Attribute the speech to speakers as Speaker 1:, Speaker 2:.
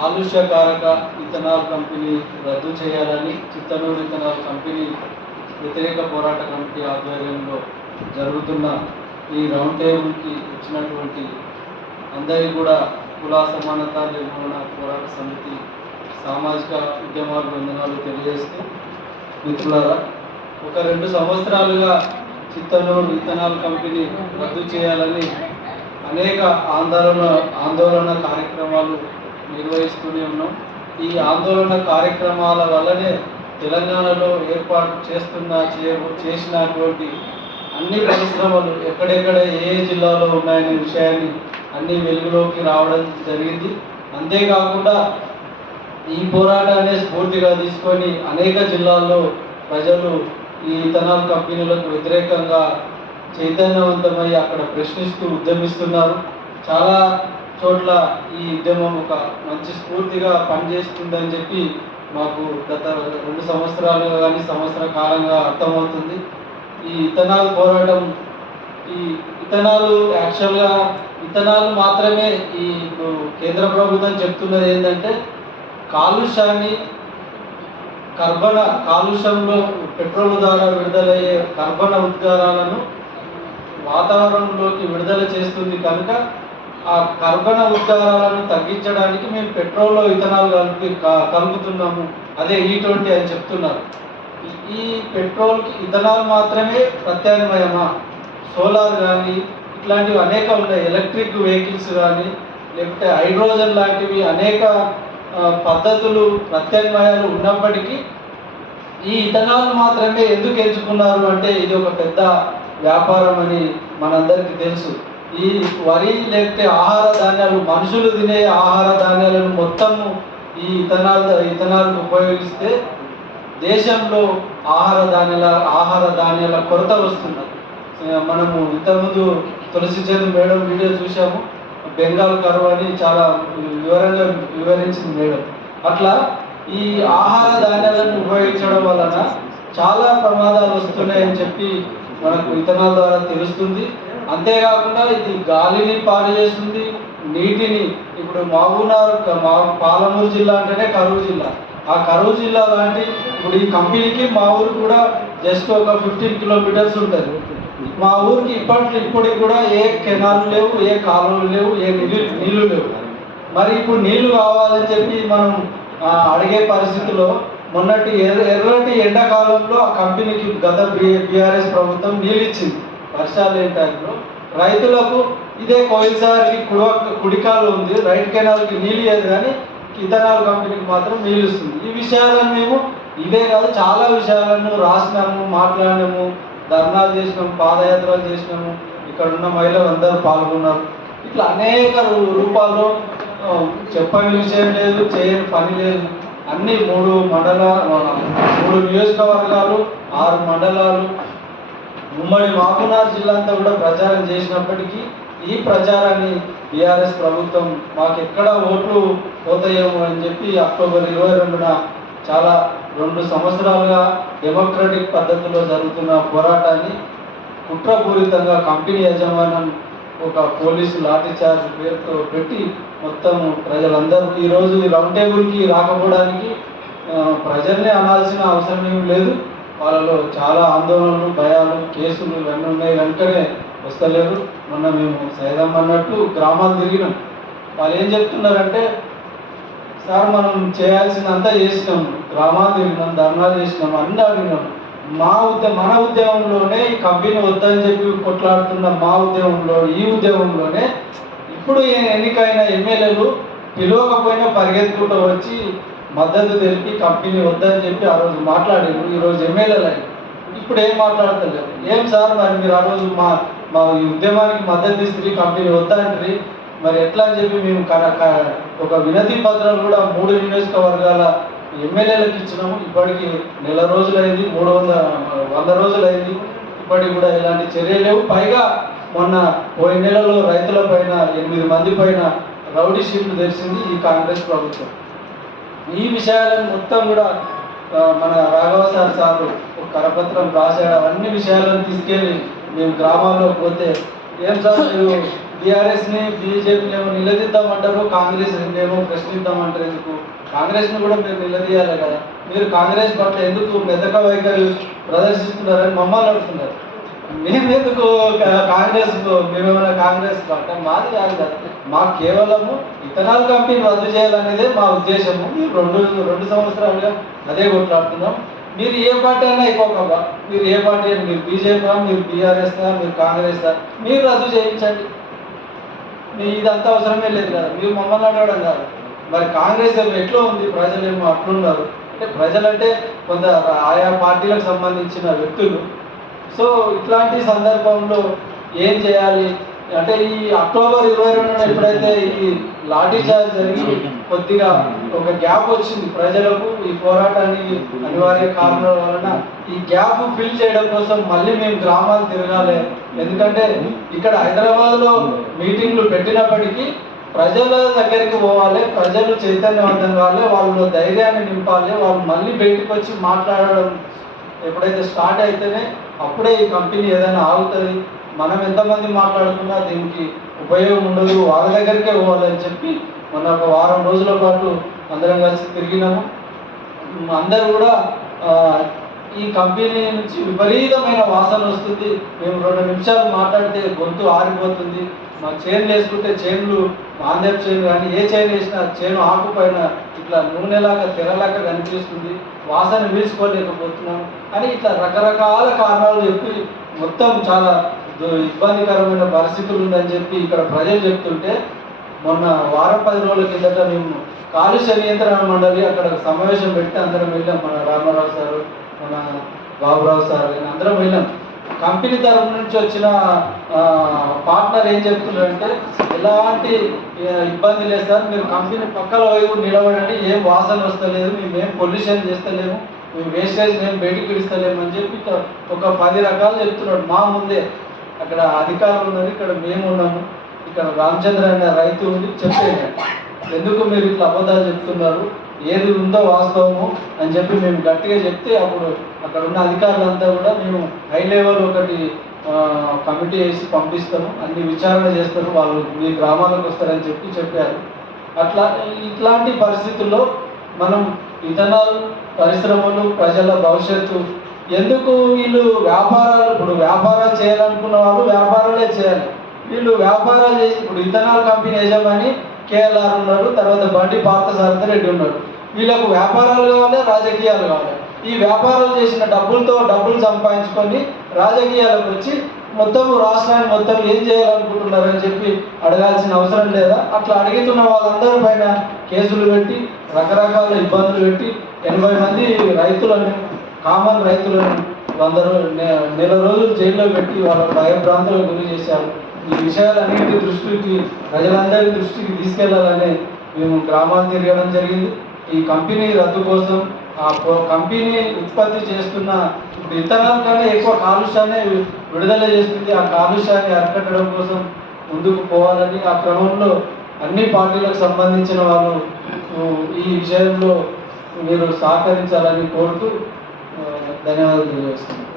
Speaker 1: కాలుష్యకారక ethanol company రద్దు చేయాలని Chittanur ethanol company వ్యతిరేక పోరాట కమిటీ ఆధ్వర్యంలో జరుగుతున్న ఈ రౌండ్ టేబుల్కి వచ్చినటువంటి అందరి కూడా కుల సమానత నిర్మూలన పోరాట సమితి సామాజిక ఉద్యమాలు వందనాలు తెలియజేస్తూ మిత్రులారా ఒక రెండు సంవత్సరాలుగా చిత్తనూరు ఇథనాల్ కంపెనీ రద్దు చేయాలని అనేక ఆందోళన ఆందోళన కార్యక్రమాలు నిర్వహిస్తూనే ఉన్నాం. ఈ ఆందోళన కార్యక్రమాల వల్లనే తెలంగాణలో ఏర్పాటు చేస్తున్న చే- చేసినటువంటి అన్ని పరిశ్రమలు ఎక్కడెక్కడ ఏ జిల్లాలో ఉన్నాయనే విషయాన్ని అన్ని వెలుగులోకి రావడం జరిగింది. అంతేకాకుండా ఈ పోరాటాన్ని స్ఫూర్తిగా తీసుకొని అనేక జిల్లాల్లో ప్రజలు ఈ ఇథనాల్ కంపెనీలకు వ్యతిరేకంగా చైతన్యవంతమై అక్కడ ప్రశ్నిస్తూ ఉద్యమిస్తున్నారు. చాలా చోట్ల ఈ ఉద్యమం ఒక మంచి స్ఫూర్తిగా పనిచేస్తుందని చెప్పి మాకు గత రెండు సంవత్సరాలు కానీ సంవత్సర కాలంగా అర్థమవుతుంది. ఈ ఇథనాల్ పోరాటం ఈ ఇథనాలు యాక్చువల్గా ఇథనాలు మాత్రమే ఈ కేంద్ర ప్రభుత్వం చెప్తున్నది ఏంటంటే కాలుష్యాన్ని కర్బన కాలుష్యంలో పెట్రోల్ ద్వారా విడుదలయ్యే కర్బన ఉద్గారాలను వాతావరణంలోకి విడుదల చేస్తుంది కనుక ఆ కర్బన ఉద్గారాలను తగ్గించడానికి మేము పెట్రోల్లో ఇథనాల్ కలిపి కలుపుతున్నాము. అదే e ఈ ట్వంటీ అని చెప్తున్నారు. ఈ- పెట్రోల్కి ఇథనాల్ మాత్రమే ప్రత్యామ్నాయమా? సోలార్ కానీ ఇట్లాంటివి అనేక ఉన్నాయి. ఎలక్ట్రిక్ వెహికల్స్ కానీ లేకపోతే హైడ్రోజన్ లాంటివి అనేక పద్ధతులు ప్రత్యామ్నాయాలు ఉన్నప్పటికీ ఈ ఇథనాల్ మాత్రమే ఎందుకు ఎంచుకున్నారు అంటే ఇది ఒక పెద్ద వ్యాపారం అని మనందరికీ తెలుసు. ఈ వరి లేకపోతే ఆహార ధాన్యాలు మనుషులు తినే ఆహార ధాన్యాలను మొత్తము ఈ ఇథనాల్ ఇథనాల్ ఉపయోగిస్తే దేశంలో ఆహార ధాన్యాల ఆహార ధాన్యాల కొరత వస్తున్నది మనము ఇంతకుముందు తులసి చంద్ మేడం వీడియో చూసాము బెంగాల్ కరువు అని చాలా వివరంగా వివరించింది మేడం. అట్లా ఈ ఆహార ధాన్యాలను ఉపయోగించడం వలన చాలా ప్రమాదాలు వస్తున్నాయని చెప్పి మనకు ఇథనాల్ ద్వారా తెలుస్తుంది. అంతేకాకుండా ఇది గాలిని పాడు చేస్తుంది నీటిని ఇప్పుడు మహబూనార్ మా పాలమూరు జిల్లా అంటేనే కరువు జిల్లా. ఆ కరువు జిల్లా లాంటి ఇప్పుడు ఈ కంపెనీకి మా ఊరు కూడా జస్ట్ ఒక ఫిఫ్టీన్ కిలోమీటర్స్ ఉంటుంది. మా ఊరికి ఇప్పటి ఇప్పటికి కూడా ఏ కెనాలు లేవు ఏ కాలువలు లేవు ఏ నీళ్ళు నీళ్ళు లేవు. మరి ఇప్పుడు నీళ్ళు కావాలని చెప్పి మనం అడిగే పరిస్థితిలో మొన్నటి ఎర్రటి ఎండాకాలంలో ఆ కంపెనీకి గత బీఆర్ఎస్ ప్రభుత్వం నీళ్ళు ఇచ్చింది. వర్షాలు లేని టైంలో రైతులకు ఇదే కోయిల్సార్కి కుడ కుడికాలు ఉంది. రైట్ కెనాల్కి నీళ్ళు లేదు కానీ ఇథనాల్ కంపెనీకి మాత్రం నీళ్ళు ఇస్తుంది. ఈ విషయాలను మేము ఇదే కాదు చాలా విషయాలను రాసినాము మాట్లాడినాము ధర్నాలు చేసినాము పాదయాత్రలు చేసినాము. ఇక్కడ ఉన్న మహిళలు అందరూ పాల్గొన్నారు. ఇట్లా అనేక రూపాల్లో చెప్పని విషయం లేదు చేయని పని లేదు. అన్ని మూడు మండల మూడు నియోజకవర్గాలు ఆరు మండలాలు ఉమ్మడి మహబూబ్నగర్ జిల్లా అంతా కూడా ప్రచారం చేసినప్పటికీ ఈ ప్రచారాన్ని బీఆర్ఎస్ ప్రభుత్వం మాకు ఎక్కడ ఓట్లు పోతాయేమో అని చెప్పి అక్టోబర్ ఇరవై రెండున చాలా రెండు సంవత్సరాలుగా డెమోక్రటిక్ పద్ధతిలో జరుగుతున్న పోరాటాన్ని కుట్రపూరితంగా కంపెనీ యజమానం ఒక పోలీసు లాఠీ చార్జ్ పేరుతో పెట్టి మొత్తం ప్రజలందరూ ఈరోజు ఈ రౌండ్ టేబుల్కి రాకపోవడానికి ప్రజల్ని ప్రజల్నే అనాల్సిన అవసరం ఏం లేదు. వాళ్ళలో చాలా ఆందోళనలు భయాలు కేసులు ఇవన్నీ ఉన్నాయి. వెంటనే వస్తలేరు మొన్న మేము సైదం అన్నట్టు గ్రామాలు తిరిగినాం. వాళ్ళు ఏం చెప్తున్నారంటే సార్ మనం చేయాల్సిందంతా చేసినాం. గ్రామాలు తిరిగినాం ధర్నాలు చేసినాం అన్నీ అడిగినాం మా ఉద్యమం మన ఉద్యమంలోనే ఈ కంపెనీ వద్దని చెప్పి కొట్లాడుతున్న మా ఉద్యమంలో ఈ ఉద్యమంలోనే ఇప్పుడు ఎన్నికైన ఎమ్మెల్యేలు పిలవకపోయినా పరిగెత్తుకుంటూ వచ్చి మద్దతు తెలిపి కంపెనీ వద్దని చెప్పి ఆ రోజు మాట్లాడారు ఈరోజు ఎమ్మెల్యేలు అయ్యి ఇప్పుడు ఏం మాట్లాడతలేరు ఏం సార్ మరి మీరు ఆ రోజు మా మా ఈ ఉద్యమానికి మద్దతు ఇస్తుంది కంపెనీ వద్దంటారు మరి ఎట్లా అని చెప్పి మేము క- ఒక వినతి పత్రం కూడా మూడు నియోజకవర్గాల ఎమ్మెల్యేలకు ఇచ్చినాము. ఇప్పటికి నెల రోజులైంది మూడు వందల వంద రోజులైంది. ఇప్పటికి కూడా ఇలాంటి చర్యలు లేవు. పైగా మొన్న పోయిన నెలలో రైతుల పైన ఎనిమిది మంది పైన రౌడీ షీట్లు తెరిచింది ఈ కాంగ్రెస్ ప్రభుత్వం. ఈ విషయాలను మొత్తం కూడా మన రాఘవ సార్ సార్ ఒక కరపత్రం రాశాడు అన్ని విషయాలను తీసుకెళ్ళి మేము గ్రామాల్లో పోతే ఏం సార్ మీరు టీఆర్ఎస్ని బీజేపీని ఏమో నిలదీద్దామంటారు కాంగ్రెస్ ఏమో ప్రశ్నిద్దామంటారు ఎందుకు కాంగ్రెస్ని కూడా మీరు నిలదీయాలి కదా. మీరు కాంగ్రెస్ పట్ల ఎందుకు మెదక వైఖరి ప్రదర్శిస్తున్నారని మమ్మల్ని అడుగుతున్నారు. మేము ఎందుకు కాంగ్రెస్ మేమేమైనా కాంగ్రెస్ పట్టం? మాది కాదు కదా. మాకు కేవలము ఇథనాల్ కంపెనీ రద్దు చేయాలనేదే మా ఉద్దేశము. మేము రెండు రెండు సంవత్సరాలుగా అదే కొట్లాడుతున్నాం. మీరు ఏ పార్టీ అయినా అయిపోకబ్బా. మీరు ఏ పార్టీ అయినా మీరు బీజేపీ మీరు బీఆర్ఎస్ మీరు కాంగ్రెస్ మీరు రద్దు చేయించండి. మీ ఇదంతా అవసరమే లేదు కదా. మీరు మమ్మల్ని అడగడం కాదు. మరి కాంగ్రెస్ ఏమో ఎట్లా ఉంది? ప్రజలు ఏమో అట్లున్నారు. అంటే ప్రజలంటే కొంత ఆయా పార్టీలకు సంబంధించిన వ్యక్తులు సో ఇట్లాంటి సందర్భంలో ఏం చేయాలి? అంటే ఈ అక్టోబర్ ఇరవై రెండున ఎప్పుడైతే ఈ లాఠీ చార్జ్ జరిగి కొద్దిగా ఒక గ్యాప్ వచ్చింది ప్రజలకు ఈ పోరాటానికి అనివార్య కారణాల వలన ఈ గ్యాప్ ఫిల్ చేయడం కోసం మళ్ళీ మేము గ్రామాలు తిరగాలి. ఎందుకంటే ఇక్కడ హైదరాబాద్లో మీటింగ్లు పెట్టినప్పటికీ ప్రజల దగ్గరికి పోవాలి ప్రజలు చైతన్యవంతం కావాలి వాళ్ళు ధైర్యాన్ని నింపాలి వాళ్ళు మళ్ళీ బయటకు వచ్చి మాట్లాడడం ఎప్పుడైతే స్టార్ట్ అయితేనే అప్పుడే ఈ కంపెనీ ఏదైనా ఆగుతుంది. మనం ఎంతమంది మాట్లాడుకున్నా దీనికి ఉపయోగం ఉండదు. వాళ్ళ దగ్గరికే పోవాలని చెప్పి మన ఒక వారం రోజుల పాటు అందరం కలిసి తిరిగినాము. అందరు కూడా ఈ కంపెనీ నుంచి విపరీతమైన వాసన వస్తుంది. మేము రెండు నిమిషాలు మాట్లాడితే గొంతు ఆరిపోతుంది. మా చైన్లు వేసుకుంటే చైన్లు ఆంధ్రప్ చైన్ కానీ ఏ చైన్ వేసినా చైన్ ఆకుపైన ఇట్లా నూనెలాగా తెరలాగా కనిపిస్తుంది. వాసన పీల్చుకోలేకపోతున్నాం. అని ఇట్లా రకరకాల కారణాలు చెప్పి మొత్తం చాలా ఇబ్బందికరమైన పరిస్థితులు ఉందని చెప్పి ఇక్కడ ప్రజలు చెప్తుంటే మొన్న వారం పది రోజుల కిందట మేము కాలుష్య నియంత్రణ మండలి అక్కడ సమావేశం పెట్టి అందరం వెళ్ళాం మన రామారావు సార్. మన బాబురావు సార్ కానీ అందరం వెళ్ళాం. కంపెనీ తరఫు నుంచి వచ్చిన పార్ట్నర్ ఏం చెప్తున్నారంటే ఎలాంటి ఇబ్బంది లేదు సార్ మీరు కంపెనీ పక్కల వైపు నిలబడండి ఏం వాసన వస్తలేదు మేమేం పొల్యూషన్ చేస్తలేము మేము వేస్టేజ్ మేము బయటికి విడిస్తలేము అని చెప్పి ఒక పది రకాలు చెప్తున్నాడు. మా ముందే అక్కడ అధికారులు ఉన్నారు ఇక్కడ మేము ఉన్నాము ఇక్కడ రామచంద్ర అనే రైతు ఉంది చెప్పేయండి. ఎందుకు మీరు ఇట్లా అబద్ధాలు చెప్తున్నారు? ఏది ఉందో వాస్తవము అని చెప్పి మేము గట్టిగా చెప్తే అప్పుడు అక్కడ ఉన్న అధికారులంతా కూడా మేము హై లెవెల్ ఒకటి కమిటీ వేసి పంపిస్తాము అన్ని విచారణ చేస్తారు వాళ్ళు మీ గ్రామాలకు వస్తారని చెప్పి చెప్పారు. అట్లా ఇట్లాంటి పరిస్థితుల్లో మనం ఇథనాల్ పరిశ్రమలు ప్రజల భవిష్యత్తు ఎందుకు వీళ్ళు వ్యాపారాలు ఇప్పుడు వ్యాపారాలు చేయాలనుకున్న వాళ్ళు వ్యాపారాలే చేయాలి. వీళ్ళు వ్యాపారాలు చేసి ఇప్పుడు ఇథనాల్ కంపెనీ యజమాని కేఎల్ఆర్ ఉన్నారు తర్వాత బండి పార్థసారథి రెడ్డి ఉన్నారు. వీళ్ళకు వ్యాపారాలు కావాలి రాజకీయాలు కావాలి. ఈ వ్యాపారాలు చేసిన డబ్బులతో డబ్బులు సంపాదించుకొని రాజకీయాలకు వచ్చి మొత్తం రాష్ట్రాన్ని మొత్తం ఏం చేయాలనుకుంటున్నారని చెప్పి అడగాల్సిన అవసరం లేదా? అట్లా అడుగుతున్న వాళ్ళందరి పైన కేసులు పెట్టి రకరకాల ఇబ్బందులు పెట్టి ఎనభై మంది రైతులను కామన్ రైతులను వంద రోజులు నెల రోజులు జైల్లో పెట్టి వాళ్ళ భయభ్రాంతులకు గురి చేశారు. ఈ విషయాలన్నింటి దృష్టికి ప్రజలందరి దృష్టికి తీసుకెళ్ళాలని మేము గ్రామాలు తిరగడం జరిగింది. ఈ కంపెనీ రద్దు కోసం ఆ కంపెనీ ఉత్పత్తి చేస్తున్న ఇప్పుడు ఇథనాల్ కన్నా ఎక్కువ కాలుష్యాన్ని విడుదల చేస్తుంది. ఆ కాలుష్యాన్ని అరికట్టడం కోసం ముందుకు పోవాలని ఆ క్రమంలో అన్ని పార్టీలకు సంబంధించిన వాళ్ళు ఈ విషయంలో మీరు సహకరించాలని కోరుతూ ధన్యవాదాలు తెలియజేస్తున్నాను.